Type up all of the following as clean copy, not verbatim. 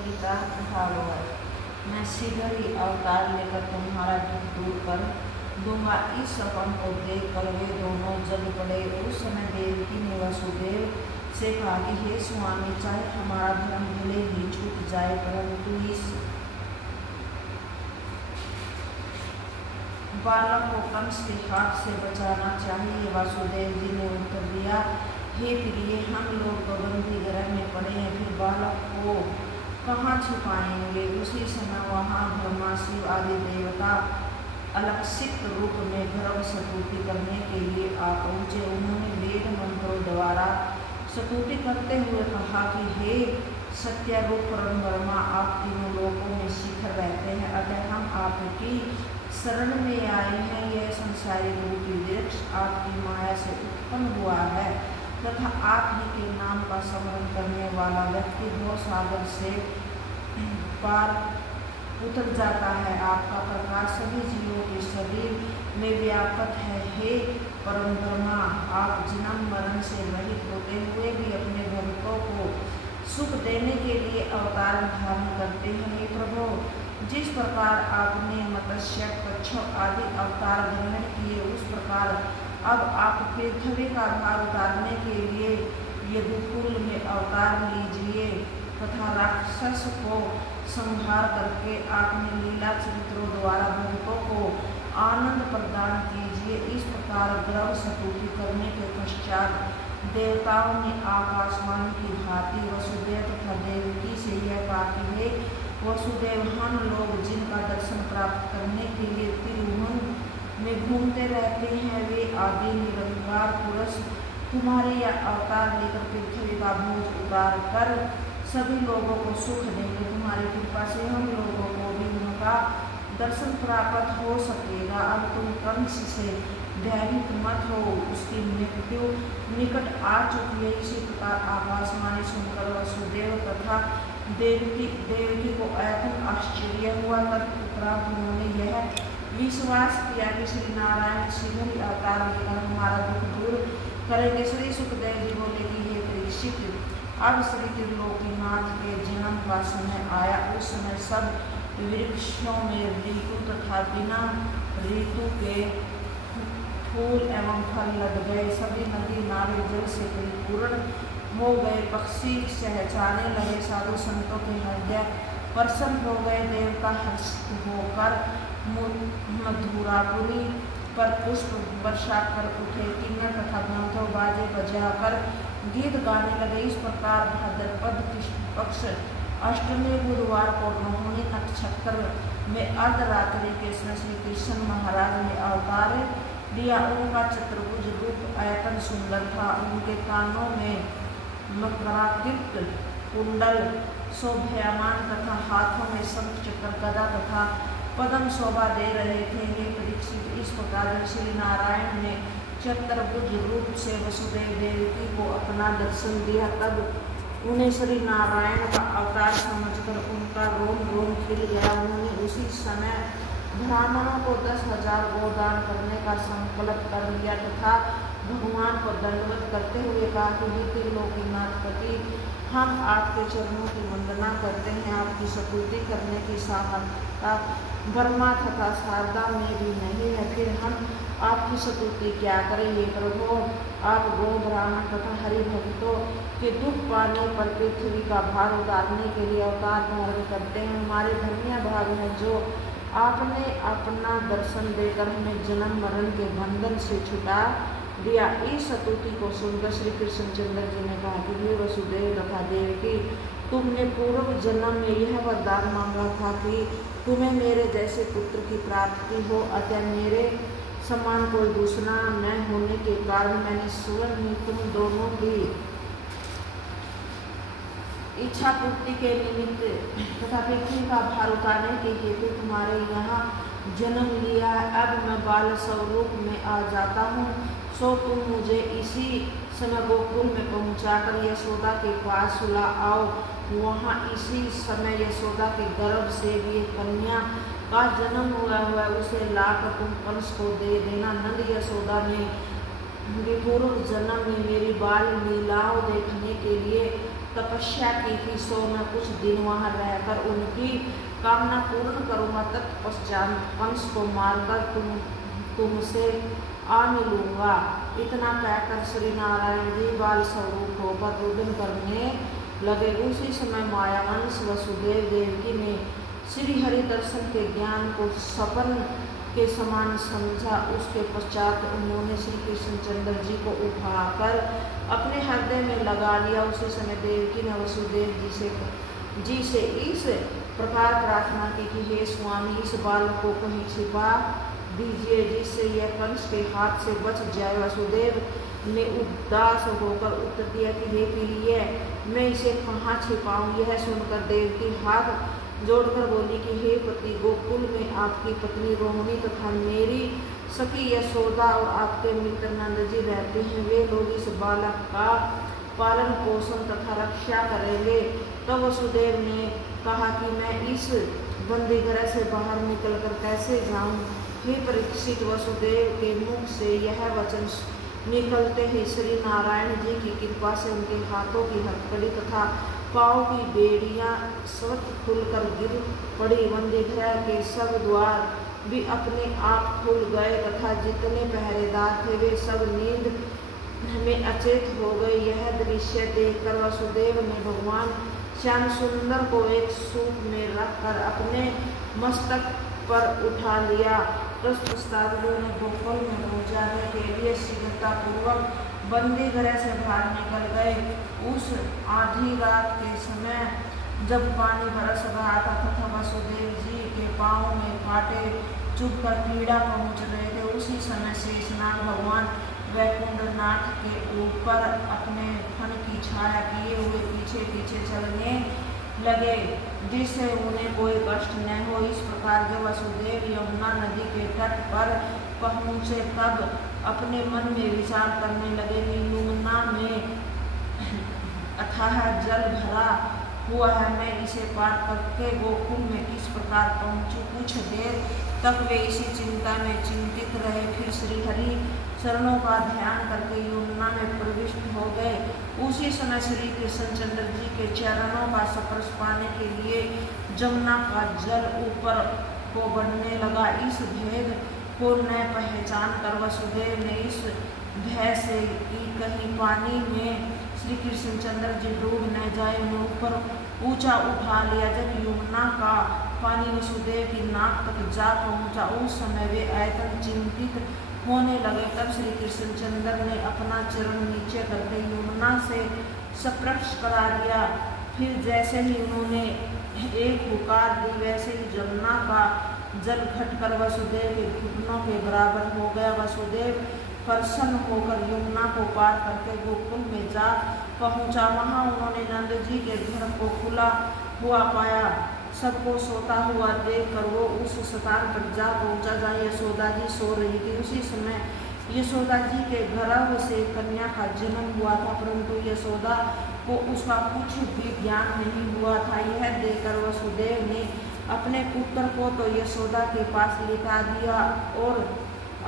गीता भागवत। मैं शीघ्र ही अवतार लेकर तुम्हारा दुख दूर कर दूंगा। इस सपन को देख कर वे दोनों जल पड़े। उस समय देवकी ने वसुदेव से कहा कि हे स्वामी, चाहे हमारा धर्म भले ही छूट जाए, परंतु इस बालक को कंस के हाथ से बचाना चाहिए। वासुदेव जी ने उत्तर दिया, हे प्रिय, हम लोग तो बंदी गृह में पड़े हैं, फिर बालक को कहाँ छुपाएंगे। उसी समय वहाँ ब्रह्मा, शिव आदि देवता अलक्षित रूप में गर्भ स्तुति करने के लिए आ पहुँचे। उन्होंने वेद मंत्रों द्वारा स्तुति करते हुए कहा कि हे सत्यारूप परम ब्रह्मा, आप तीनों लोकों में शिखर रहते हैं, अतः हम आपकी शरण में आए हैं। यह संसारी रूपी वृक्ष आपकी माया से उत्पन्न हुआ है तथा आप ही के नाम का स्मरण करने वाला व्यक्ति भव सागर से पार उतर जाता है। आपका प्रकाश सभी जीवों के शरीर में व्यापक है। हे परम ब्रह्मा, आप जन्म मरण से रहित होते हुए भी अपने भक्तों को सुख देने के लिए अवतार धारण करते हैं। हे प्रभु, जिस प्रकार आपने मत्स्य, कच्छप आदि अवतार ग्रहण किए, उस प्रकार अब आप पृथ्वी का भार उतारने के लिए यदुकुल में अवतार लीजिए तथा राक्षस को संहार करके आपने लीला चरित्रों द्वारा भक्तों को आनंद प्रदान कीजिए। इस प्रकार गर्भ स्तुति करने के पश्चात देवताओं ने आकाशवाणी की भांति वसुदेव तथा देवकी से यह कहा कि हे वसुदेव, हम लोग जिनका दर्शन प्राप्त करने के लिए तिरुवन में घूमते रहते हैं, वे आदि निरंकार पुरुष तुम्हारे यह अवतार लेकर पृथ्वी का बोझ उतार कर सभी लोगों को सुख देंगे। तुम्हारी कृपा से हम लोगों को भी उनका दर्शन प्राप्त हो सकेगा। अब तुम कंस से भयभीत मत हो, उसकी मृत्यु निकट आ चुकी है। इसी प्रकार आकाशवाणी सुनकर वसुदेव तथा देवकी को अत्यंत आश्चर्य हुआ। तत्पश्चात उन्होंने यह विश्वास किया कि श्री नारायण शीघ्र ही अवतार लेकर हमारा दुख दूर करेंगे। श्री सुखदेव जी बोले कि हे परीक्षित, अब श्री त्रिलोकीनाथ के जन्म का समय आया। उस समय सब वृक्षों में ऋतु तथा बिना ऋतु के फूल एवं फल लग गए। सभी नदी नाले जल से परिपूर्ण हो गए। पक्षी चहचहाने लगे। साधु संतों के हृदय प्रसन्न हो गए। देवता हर्षित होकर मथुरापुरी पर पुष्प वर्षा कर उठे। किन्नर तथा गंधर्व बाजे बजाकर गीत गाने लगे। इस प्रकार भाद्रपद कृष्ण पक्ष अष्टमी बुधवार को रोहिणी नक्षत्र में अर्धरात्रि के समय श्री कृष्ण महाराज ने अवतार लिया। उनका चतुर्भुज रूप अत्यंत सुंदर था। उनके कानों में मकराकृत कुंडल शोभायमान तथा हाथों में शंख चक्र गदा तथा पद्म शोभा दे रहे थे। हे परीक्षित, इस प्रकार श्री नारायण ने चतुर्भुज रूप से वसुदेव देवकी को अपना दर्शन दिया। तब उन्हें श्री नारायण का अवतार समझकर उनका रोम रोम खिल गया। उन्होंने उसी समय ब्राह्मणों को 10,000 गोदान करने का संकल्प कर लिया तथा भगवान को दंडवत करते हुए कहा कि हे त्रिलोकीनाथ पति, हम आपके चरणों की वंदना करते हैं। आपकी स्तुति करने की सामर्थ्यता ब्रह्मा तथा शारदा में भी नहीं है, फिर हम आपकी स्तुति क्या करें। हे प्रभु, आप गौ ब्राह्मण तथा हरि भक्तों के दुख पाने पर पृथ्वी का भार उतारने के लिए अवतार धारण करते हैं। हमारे धन्य भाग है जो आपने अपना दर्शन देकर हमें जन्म मरण के बंधन से छुटा दिया। इस स्तुति को सुनकर श्री कृष्णचंद्र जी ने कहा कि हे वसुदेव तथा देवकी, तुमने पूर्व जन्म में यह वरदान मांगा था कि तुम्हें मेरे जैसे पुत्र की प्राप्ति हो, अतः मेरे समान कोई दूसरा न होने के कारण मैंने स्वयं ही तुम दोनों की इच्छा पूर्ति के निमित्त तथा पृथ्वी का भार उतारने के हेतु तुम्हारे यहाँ जन्म लिया है। अब मैं बाल स्वरूप में आ जाता हूँ, सो तुम मुझे इसी समय गोकुल में पहुँचाकर यशोदा के पास ला आओ। वहाँ इसी समय यशोदा के गर्भ से भी एक कन्या का जन्म हुआ है, उसे लाकर तुम कंस को दे देना। नंद यशोदा ने पूर्व जन्म में मेरी बाल लीलाओं देखने के लिए तपस्या की थी, सो मैं कुछ दिन वहाँ रहकर उनकी कामना पूर्ण करूँगा। तत्पश्चात कंस को मारकर तुमसे आ मिलूंगा। इतना कहकर श्री नारायण जी बाल स्वरूप होकर रुदन करने लगे। उसी समय मायावंश वसुदेव देवकी ने श्री हरि दर्शन के ज्ञान को सपन के समान समझा। उसके पश्चात उन्होंने श्री कृष्णचंद्र जी को उठाकर अपने हृदय में लगा लिया। उसी समय देवकी ने वसुदेव जी से इस प्रकार प्रार्थना की कि हे स्वामी, इस बालक को कहीं छिपा दीजिए जिससे यह कंस के हाथ से बच जाए। वसुदेव ने उदास होकर उत्तर दिया कि हे प्रिय, मैं इसे कहाँ छिपाऊं। यह सुनकर देवकी हाथ जोड़कर बोली कि हे पति, गोकुल में आपकी पत्नी रोहिणी तथा मेरी सखी यशोदा और आपके मित्र नंद जी रहते हैं। वे लोग इस बालक का पालन पोषण तथा रक्षा करेंगे। तो वसुदेव ने कहा कि मैं इस बंदी गृह से बाहर निकलकर कैसे जाऊं। हे परीक्षित, वसुदेव के मुख से यह वचन निकलते ही श्री नारायण जी की कृपा से उनके हाथों की हथकड़ी तथा पाँव की बेड़ियां स्वत खुलकर गिर पड़ी। बंदी गृह के सब द्वार भी अपने आप खुल गए तथा जितने पहरेदार थे वे सब नींद में अचेत हो गए। यह दृश्य देखकर वसुदेव ने भगवान श्याम सुंदर को एक सूप में रखकर अपने मस्तक पर उठा लिया। तत्पश्चात ने गोकुल में पहुँच जाने के लिए शीघ्रतापूर्वक बंदी गृह से बाहर निकल गए। उस आधी रात के समय जब पानी बरस रहा था तथा वसुदेव जी के पाँव में कांटे चुभकर पीड़ा पहुँच रहे थे, उसी समय शेषनाग भगवान वैकुंठनाथ के ऊपर अपने फन की छाया किए हुए पीछे पीछे चलने लगे जिससे उन्हें कोई कष्ट न हो। इस प्रकार जब वसुदेव यमुना नदी के तट पर पहुँचे तब अपने मन में विचार करने लगे कि यमुना में अथाह जल भरा हुआ है, मैं इसे पार करके गोकुल में किस प्रकार पहुँचूं। कुछ देर तक वे इसी चिंता में चिंतित रहे। फिर श्री हरि चरणों का ध्यान करके यमुना में प्रविष्ट हो गए। उसी समय श्री कृष्णचंद्र जी के चरणों का स्पर्श पाने के लिए जमुना का जल ऊपर को बढ़ने लगा। इस भेद को न पहचान कर वसुदेव ने इस भय से कि कहीं पानी में श्री कृष्णचंद्र जी डूब न जाए उन्हें ऊपर ऊंचा उठा लिया। जब यमुना का पानी वसुदेव की नाक तक जा पहुंचा उस समय वे ऐतन चिंतित होने लगे। तब श्री कृष्णचंद्र ने अपना चरण नीचे करके यमुना से स्पर्श करा दिया। फिर जैसे ही उन्होंने एक पुकार दी वैसे ही जमुना का जल घटकर वसुदेव के घुटनों के बराबर हो गया। वसुदेव प्रसन्न होकर यमुना को पार करके गोकुल में जा पहुंचा। वहां उन्होंने नंद जी के घर को खुला हुआ पाया। सबको सोता हुआ देखकर वो उस स्थान पर जा पहुंचा जहाँ यशोदा जी सो रही थी। उसी समय यशोदा जी के गर्भ से कन्या का जन्म हुआ था, परंतु यशोदा को उसका कुछ भी ज्ञान नहीं हुआ था। यह देखकर वसुदेव ने अपने पुत्र को तो यशोदा के पास लेटा दिया और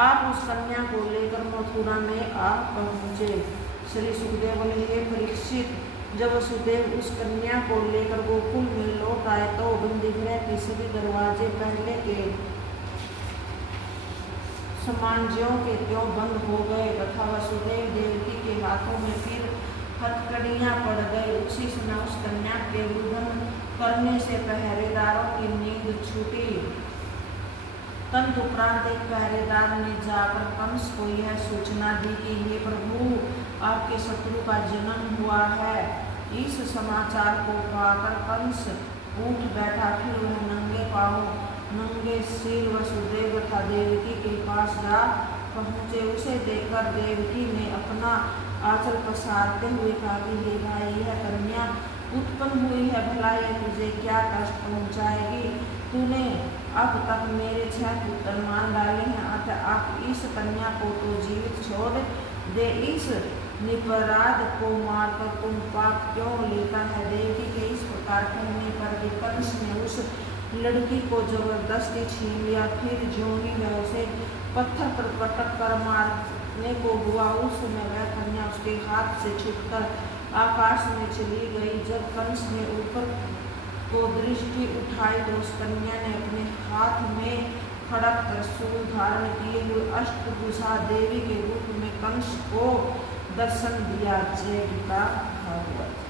आप उस कन्या को लेकर मथुरा में आ पहुँचे। श्री सुखदेव बोले, हे परीक्षित, जब वसुदेव उस कन्या को लेकर गोकुल में लौट आए तो बंदीगृह के सभी दरवाजे पहले के समान ज्यों के त्यों बंद हो गए तथा वसुदेव देवकी के हाथों में फिर हथकड़ियां पड़ गई। उसी समय उस कन्या के रुदन करने से पहरेदारों की नींद छूटी। तदुपरांत एक पहरेदार ने जाकर कंस को यह सूचना दी कि हे प्रभु, आपके शत्रु का जन्म हुआ है। इस समाचार को पाकर कंस उठ बैठा। फिर वह नंगे पाँव नंगे सिर वसुदेव तथा देवकी के पास जा पहुँचे। उसे देखकर देवकी ने अपना आंचल पसारते हुए कहा कि हे भाई, यह कन्या उत्पन्न हुई है, भला यह तुझे क्या कष्ट पहुँचाएगी। तूने अब तक मेरे 6 पुत्र मान डाले हैं, अतः आप इस कन्या को तो जीवित छोड़ दे। इस निपराध को मारकर तुम पाप क्यों लेता है। देवकी के इस प्रकार कहने पर भी कंस ने उस लड़की को जबरदस्ती छीन लिया। फिर ज्यों ही वह उसे पत्थर पर पटक कर मारने को हुआ उस समय वह कन्या उसके हाथ से छूटकर आकाश में चली गई। जब कंस ने ऊपर को दृष्टि उठाई तो उस कन्या ने अपने हाथ में खड़ग त्रिशूल धारण किए हुए अष्टभुजा देवी के रूप में कंस को दर्शन दिया। जय गीता भागवत।